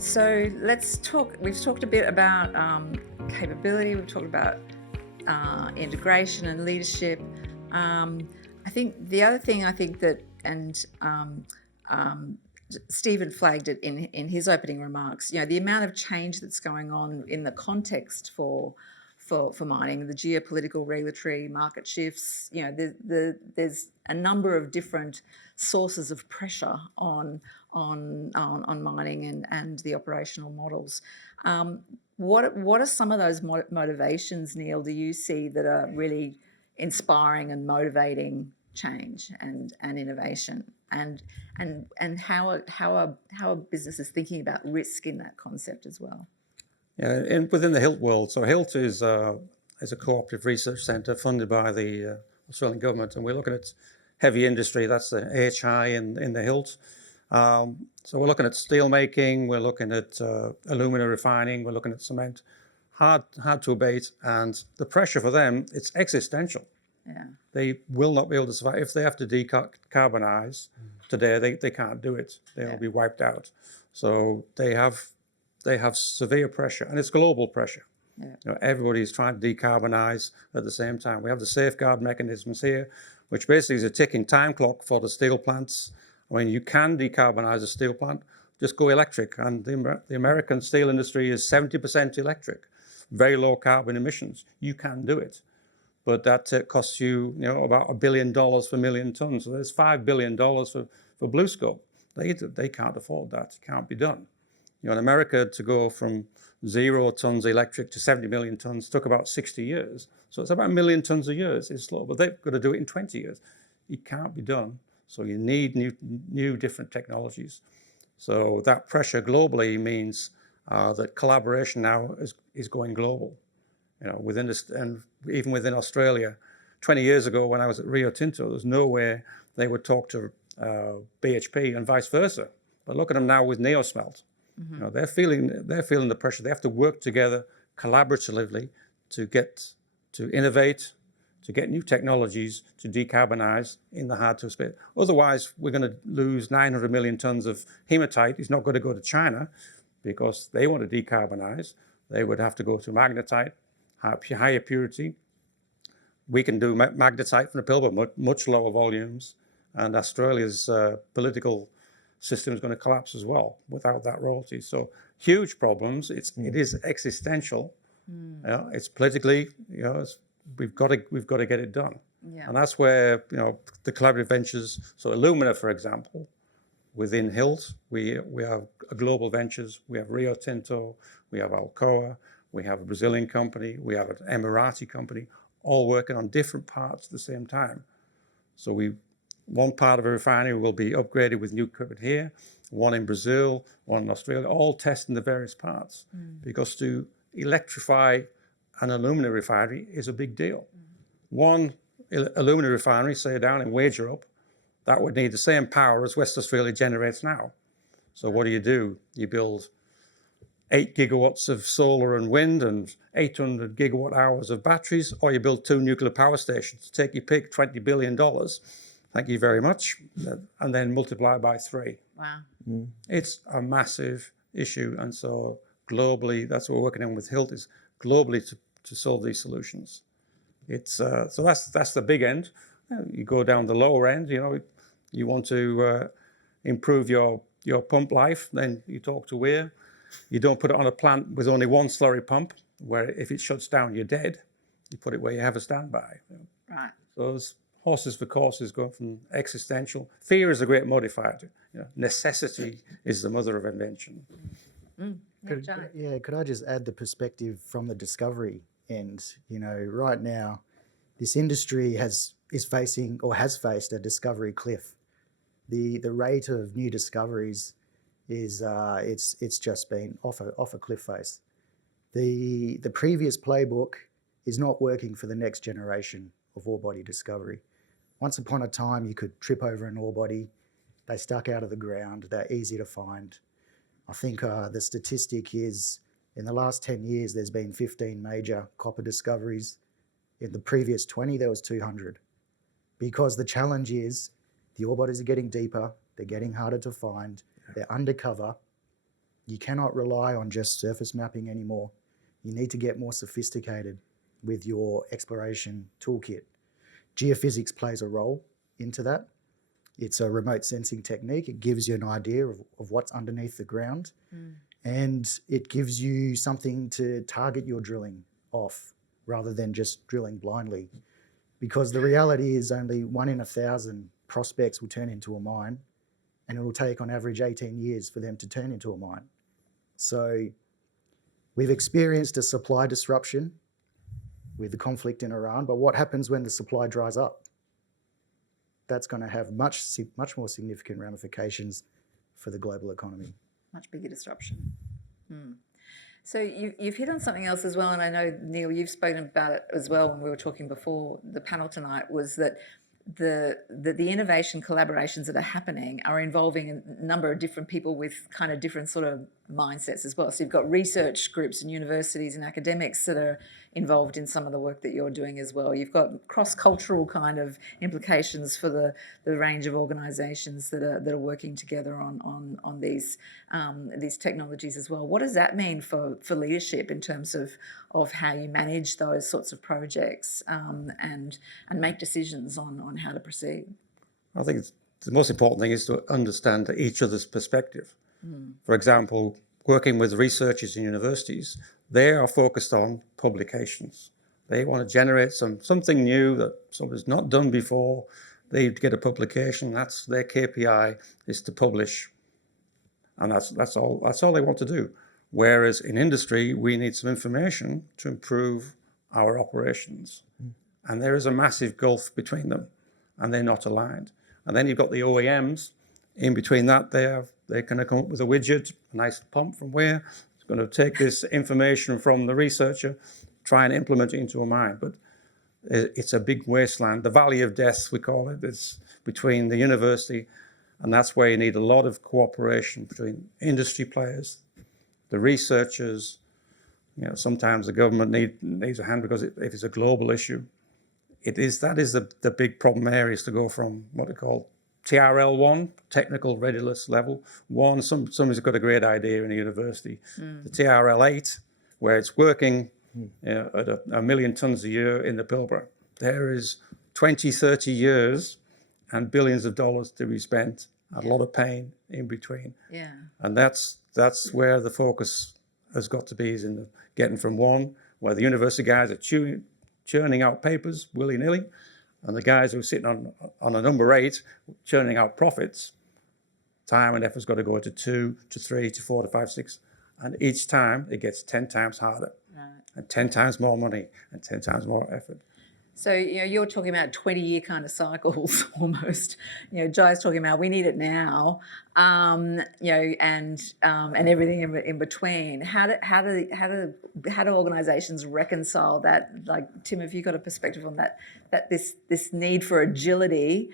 So let's talk. We've talked a bit about capability. We've talked about integration and leadership. I think the other thing Stephen flagged it in his opening remarks. The amount of change that's going on in the context for mining, the geopolitical, regulatory, market shifts. There's a number of different sources of pressure on mining and the operational models. What are some of those motivations, Neil, do you see that are really inspiring and motivating change and innovation? And how are businesses thinking about risk in that concept as well? Yeah, and within the HILT world, so HILT is a cooperative research centre funded by the Australian government, and we're looking at heavy industry. That's the AHI in the HILT. So we're looking at steel making, we're looking at alumina refining, we're looking at cement, hard to abate, and the pressure for them, it's existential. Yeah. They will not be able to survive. If they have to decarbonise today, they can't do it. They'll be wiped out. So they have severe pressure, and it's global pressure. Yeah. Everybody's trying to decarbonise at the same time. We have the safeguard mechanisms here, which basically is a ticking time clock for the steel plants. I mean, you can decarbonise a steel plant, just go electric. And the American steel industry is 70% electric, very low carbon emissions. You can do it. But that costs you, about $1 billion per million tonnes. So there's $5 billion for BlueScope. They can't afford that. It can't be done. In America, to go from 0 tonnes electric to 70 million tonnes took about 60 years. So it's about 1 million tonnes a year. It's slow, but they've got to do it in 20 years. It can't be done. So you need new different technologies. So that pressure globally means that collaboration now is going global. Within this, and even within Australia, 20 years ago when I was at Rio Tinto, there was no way they would talk to BHP and vice versa. But look at them now with Neosmelt. Mm-hmm. They're feeling the pressure. They have to work together collaboratively to innovate, to get new technologies to decarbonise in the hard to space. Otherwise, we're going to lose 900 million tonnes of hematite. It's not going to go to China because they want to decarbonise. They would have to go to magnetite, higher purity. We can do magnetite from the pill, but much lower volumes. And Australia's political system is going to collapse as well without that royalty. So huge problems. It is existential. It's politically, we've got to get it done. Yeah. And that's where the collaborative ventures. So Illumina, for example, within HILT, we have global ventures. We have Rio Tinto, we have Alcoa, we have a Brazilian company, we have an Emirati company, all working on different parts at the same time. So one part of a refinery will be upgraded with new equipment here, one in Brazil, one in Australia, all testing the various parts. Because to electrify an alumina refinery is a big deal. One alumina refinery, say down in Wagerup, that would need the same power as West Australia generates now. So what do? You build 8 gigawatts of solar and wind and 800 gigawatt hours of batteries, or you build 2 nuclear power stations. Take your pick, $20 billion. Thank you very much. And then multiply by 3. Wow. It's a massive issue. And so globally, that's what we're working on with HILT, is globally to solve these solutions. It's so that's the big end. You go down the lower end, you want to improve your pump life, then you talk to Weir. You don't put it on a plant with only one slurry pump, where if it shuts down, you're dead. You put it where you have a standby. Right. So those horses for courses go from existential. Fear is a great modifier. Necessity is the mother of invention. Could I just add the perspective from the discovery end? Right now, this industry has faced a discovery cliff. The rate of new discoveries is it's just been off a cliff face. The previous playbook is not working for the next generation of ore body discovery. Once upon a time, you could trip over an ore body. They stuck out of the ground. They're easy to find. I think the statistic is in the last 10 years, there's been 15 major copper discoveries. In the previous 20, there was 200. Because the challenge is the ore bodies are getting deeper, they're getting harder to find, they're undercover. You cannot rely on just surface mapping anymore. You need to get more sophisticated with your exploration toolkit. Geophysics plays a role into that. It's a remote sensing technique. It gives you an idea of what's underneath the ground, and it gives you something to target your drilling off rather than just drilling blindly. Because the reality is only 1 in 1,000 prospects will turn into a mine, and it will take on average 18 years for them to turn into a mine. So we've experienced a supply disruption with the conflict in Iran, but what happens when the supply dries up? That's going to have much more significant ramifications for the global economy. Much bigger disruption. So you've hit on something else as well, and I know, Neil, you've spoken about it as well when we were talking before the panel tonight, was that the innovation collaborations that are happening are involving a number of different people with kind of different sort of mindsets as well. So you've got research groups and universities and academics that are involved in some of the work that you're doing as well. You've got cross-cultural kind of implications for the range of organisations that are working together on these technologies as well. What does that mean for leadership in terms of how you manage those sorts of projects and make decisions on how to proceed? I think the most important thing is to understand each other's perspective. For example, working with researchers in universities, they are focused on publications. They want to generate something new that somebody's not done before. They get a publication. That's their KPI, is to publish, and that's all they want to do. Whereas in industry, we need some information to improve our operations, and there is a massive gulf between them, and they're not aligned. And then you've got the OEMs. In between that, they're going to come up with a widget, a nice pump from where it's going to take this information from the researcher, try and implement it into a mine. But it's a big wasteland. The valley of death, we call it. It's between the university, and that's where you need a lot of cooperation between industry players, the researchers. Sometimes the government needs a hand because if it's a global issue, that is the big problem area, is to go from what we call TRL1, technical readiness level 1. Somebody's got a great idea in a university. The TRL8, where it's working at a million tons a year in the Pilbara. There is 20, 30 years and billions of dollars to be spent, a lot of pain in between. Yeah. And that's where the focus has got to be, is in getting from one, where the university guys are churning out papers willy-nilly, and the guys who are sitting on a number 8, churning out profits. Time and effort's got to go to 2 to 3 to 4 to 5, 6. And each time it gets 10 times harder, and 10 times more money, and 10 times more effort. So, you're talking about 20-year kind of cycles almost. Jai's talking about we need it now, and everything in between. How do organisations reconcile that? Like, Tim, have you got a perspective on that this need for agility,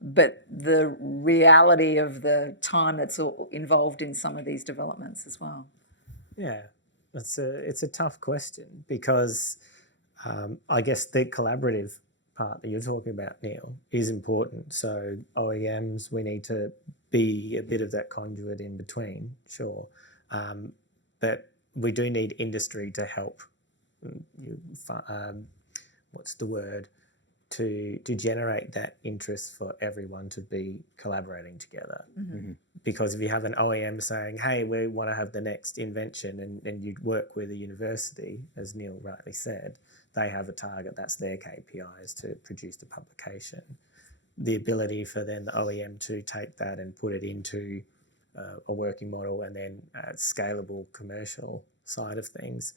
but the reality of the time that's involved in some of these developments as well? Yeah, it's a tough question, because I guess the collaborative part that you're talking about, Neil, is important. So OEMs, we need to be a bit of that conduit in between, sure. But we do need industry to help, to generate that interest for everyone to be collaborating together. Because if you have an OEM saying, hey, we want to have the next invention, and you work with a university, as Neil rightly said, they have a target, that's their KPIs to produce the publication. The ability for then the OEM to take that and put it into a working model, and then scalable commercial side of things,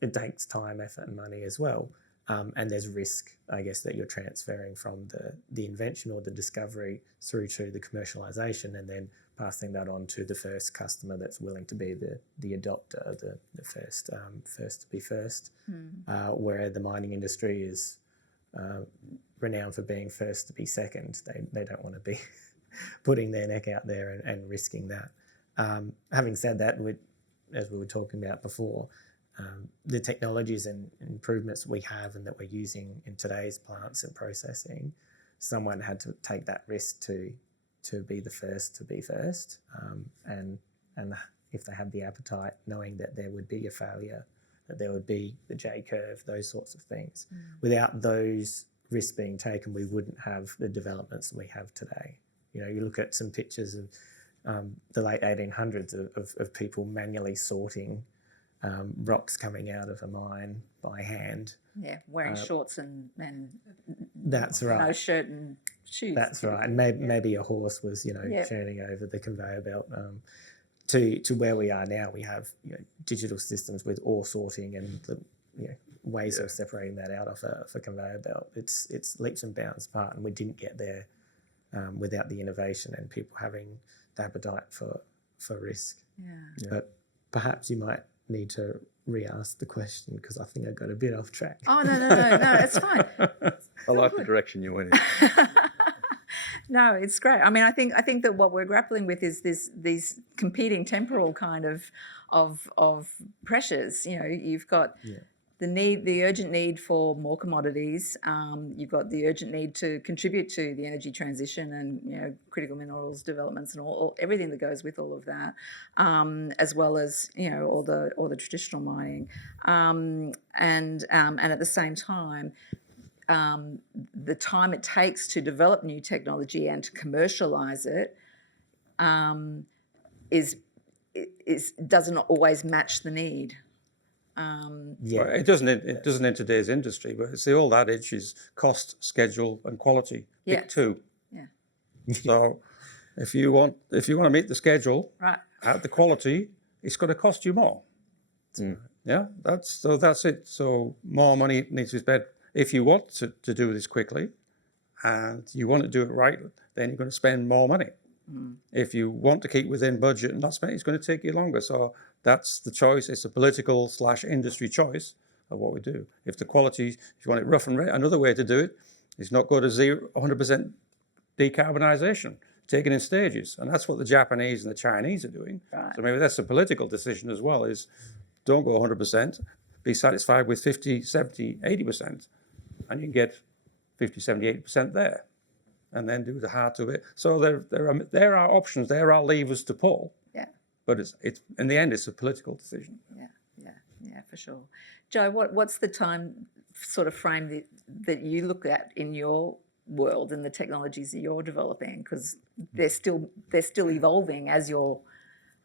it takes time, effort and money as well. And there's risk, I guess, that you're transferring from the invention or the discovery through to the commercialisation, and then passing that on to the first customer that's willing to be the adopter, the first to be first. Where the mining industry is renowned for being first to be second. They don't want to be putting their neck out there and risking that. Having said that, as we were talking about before, the technologies and improvements we have and that we're using in today's plants and processing, someone had to take that risk to be the first to be first, and if they had the appetite, knowing that there would be a failure, that there would be the J curve, those sorts of things. Without those risks being taken, we wouldn't have the developments that we have today. You know, you look at some pictures of the late 1800s of people manually sorting rocks coming out of a mine by hand. Yeah, wearing shorts and That's right. no shirt and shoes. That's right. And maybe a horse was, you know, churning over the conveyor belt. To where we are now, we have, you know, digital systems with ore sorting and the, you know, ways of separating that out off a conveyor belt. It's leaps and bounds apart, and we didn't get there without the innovation and people having the appetite for risk. Yeah. But perhaps you might need to re-ask the question, because I think I got a bit off track. Oh, no, it's fine. I like the direction you went in. No, it's great. I mean, I think that what we're grappling with is these competing temporal kind of pressures. You know, you've got the urgent need for more commodities. You've got the urgent need to contribute to the energy transition and, you know, critical minerals developments and all everything that goes with all of that, as well as, you know, all the traditional mining, and at the same time, the time it takes to develop new technology and to commercialise it doesn't always match the need. Well, it doesn't in today's industry, but it's the old adage is cost, schedule, and quality. Pick two. Yeah. So if you want to meet the schedule Right. at the quality, it's going to cost you more. Yeah, that's it. So more money needs to be spent if you want to do this quickly, and you want to do it right. Then you're going to spend more money. If you want to keep within budget and not spend, it's going to take you longer. So that's the choice. It's a political / industry choice of what we do. If the quality, if you want it rough and ready, another way to do it is not go to 100% decarbonisation, take it in stages. And that's what the Japanese and the Chinese are doing. Right. So maybe that's a political decision as well, is don't go 100%, be satisfied with 50, 70, 80%, and you can get 50, 70, 80% there. And then do the heart of it. So there are options, there are levers to pull. Yeah. But it's in the end, it's a political decision. Yeah, for sure. Joe, what's the time sort of frame that you look at in your world and the technologies that you're developing? Because they're still evolving as you're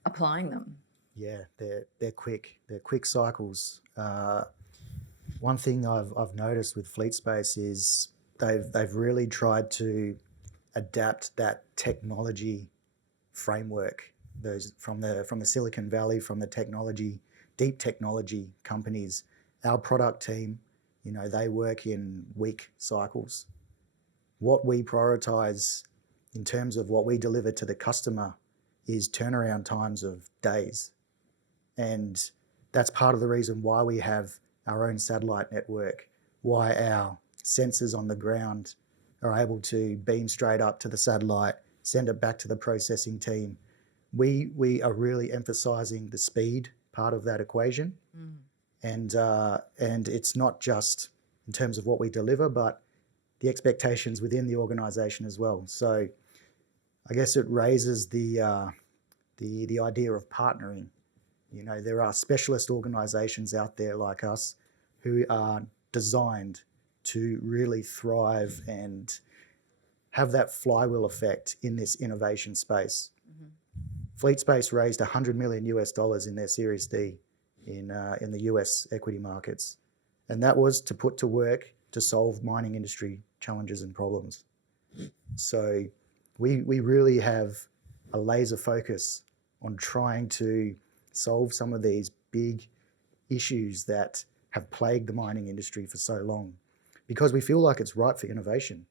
applying them. Yeah, they're quick. They're quick cycles. One thing I've noticed with FleetSpace is they've really tried to adapt that technology framework, those from the Silicon Valley, from the deep technology companies. Our product team, you know, they work in week cycles. What we prioritize in terms of what we deliver to the customer is turnaround times of days. And that's part of the reason why we have our own satellite network, why our sensors on the ground are able to beam straight up to the satellite, send it back to the processing team. We are really emphasizing the speed part of that equation. And it's not just in terms of what we deliver, but the expectations within the organization as well. So I guess it raises the idea of partnering. You know, there are specialist organizations out there like us who are designed to really thrive and have that flywheel effect in this innovation space. FleetSpace raised $100 million in their Series D in the US equity markets. And that was to put to work to solve mining industry challenges and problems. So we really have a laser focus on trying to solve some of these big issues that have plagued the mining industry for so long, because we feel like it's ripe for innovation.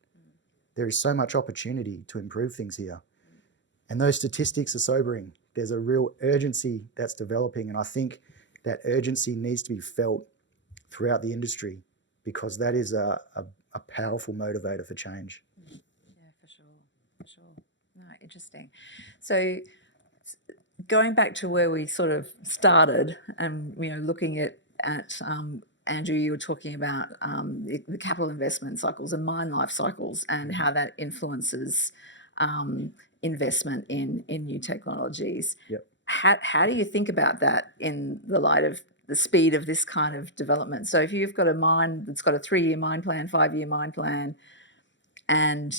There is so much opportunity to improve things here. And those statistics are sobering. There's a real urgency that's developing, and I think that urgency needs to be felt throughout the industry, because that is a powerful motivator for change. Yeah, for sure. No, interesting. So going back to where we sort of started, and you know, looking at Andrew, you were talking about the capital investment cycles and mine life cycles and how that influences investment in new technologies. Yep. how do you think about that in the light of the speed of this kind of development? So if you've got a mine that's got a 3-year mine plan, 5-year mine plan, and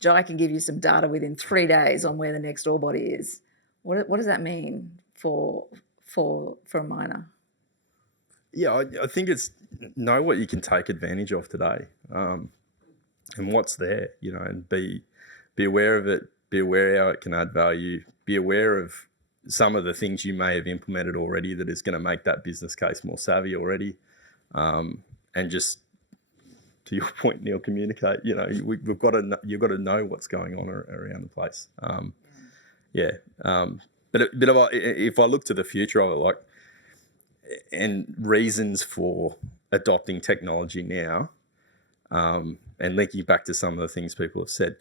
Jai can give you some data within 3 days on where the next ore body is, what does that mean for a miner? Yeah, I think it's know what you can take advantage of today, and what's there, and be aware of it, be aware how it can add value, be aware of some of the things you may have implemented already that is going to make that business case more savvy already, and just to your point, Neil, communicate. You've got to know what's going on around the place. But if I look to the future of it, and reasons for adopting technology now, and linking back to some of the things people have said,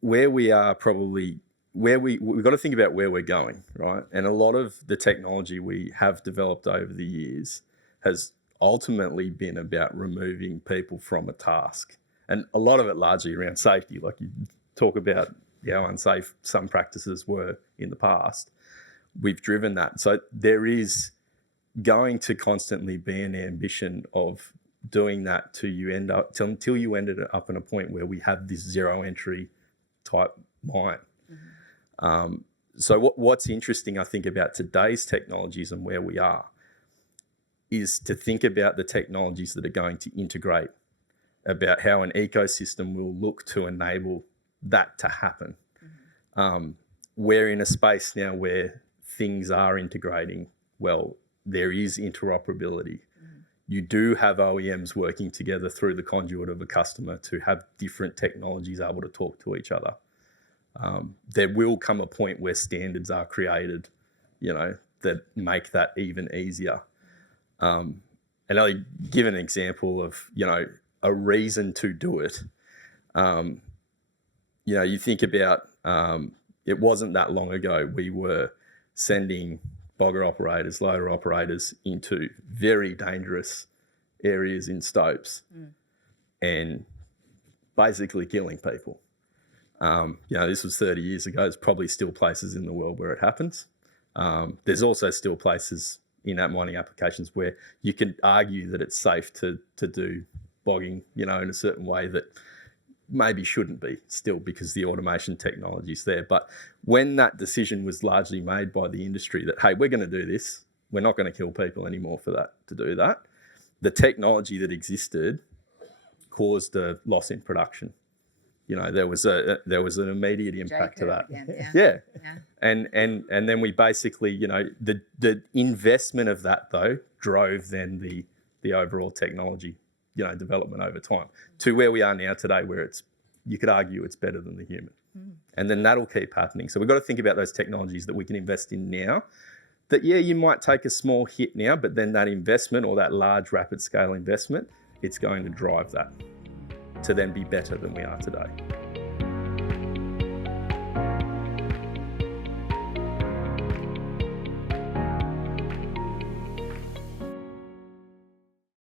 where we are probably we've got to think about where we're going, right? And a lot of the technology we have developed over the years has ultimately been about removing people from a task, and a lot of it largely around safety. Like you talk about how unsafe some practices were in the past. We've driven that. So there is going to constantly be an ambition of doing that until you ended up in a point where we have this zero entry type mine. So what's interesting, I think, about today's technologies and where we are is to think about the technologies that are going to integrate, about how an ecosystem will look to enable that to happen. We're in a space now where things are integrating well. There is interoperability. You do have OEMs working together through the conduit of a customer to have different technologies able to talk to each other. There will come a point where standards are created, that make that even easier. And I'll give an example of, a reason to do it. You think about, it wasn't that long ago we were sending bogger operators, loader operators into very dangerous areas in stopes and basically killing people. This was 30 years ago. There's probably still places in the world where it happens. There's also still places in mining applications where you can argue that it's safe to do bogging, in a certain way that maybe shouldn't be still, because the automation technology is there. But when that decision was largely made by the industry that, hey, we're going to do this, we're not going to kill people anymore to do that, the technology that existed caused a loss in production. There was an immediate impact to that. Again, yeah. And then we basically, the investment of that though drove then the overall technology, development over time to where we are now today, where you could argue it's better than the human. And then that'll keep happening. So we've got to think about those technologies that we can invest in now, that, you might take a small hit now, but then that investment, or that large rapid scale investment, it's going to drive that to then be better than we are today.